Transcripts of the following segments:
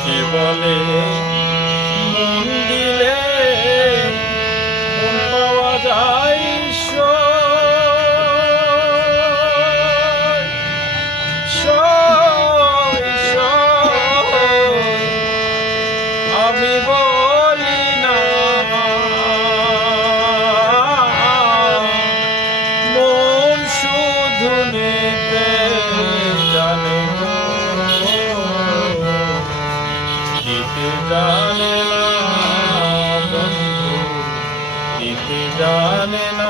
কে বলে মন দিলে পাওয়া যায়। আমি বলি জানে না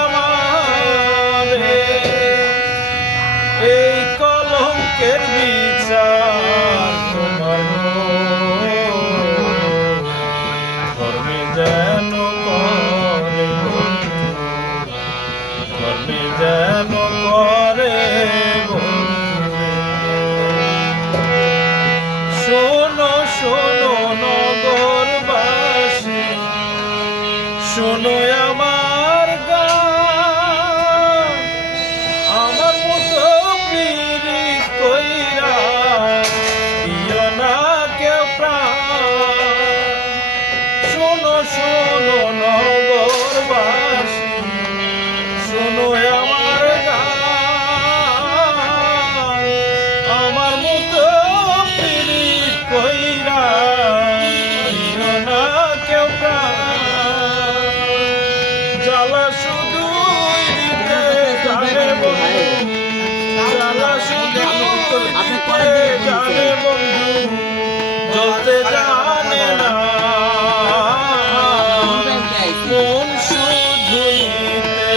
শোনো আমার গান আমার মতো পীড়িত কইরা দিও না কেউ প্রাণ। শোনো শোনো নগরবাসী শুধু দিতে জানে জ্বলতে জানে না। মন শুধু নিতে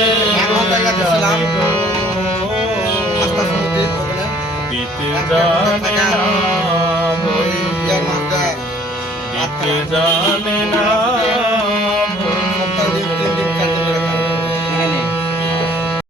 জানে গো। দিতে জানে না দিতে জানে না।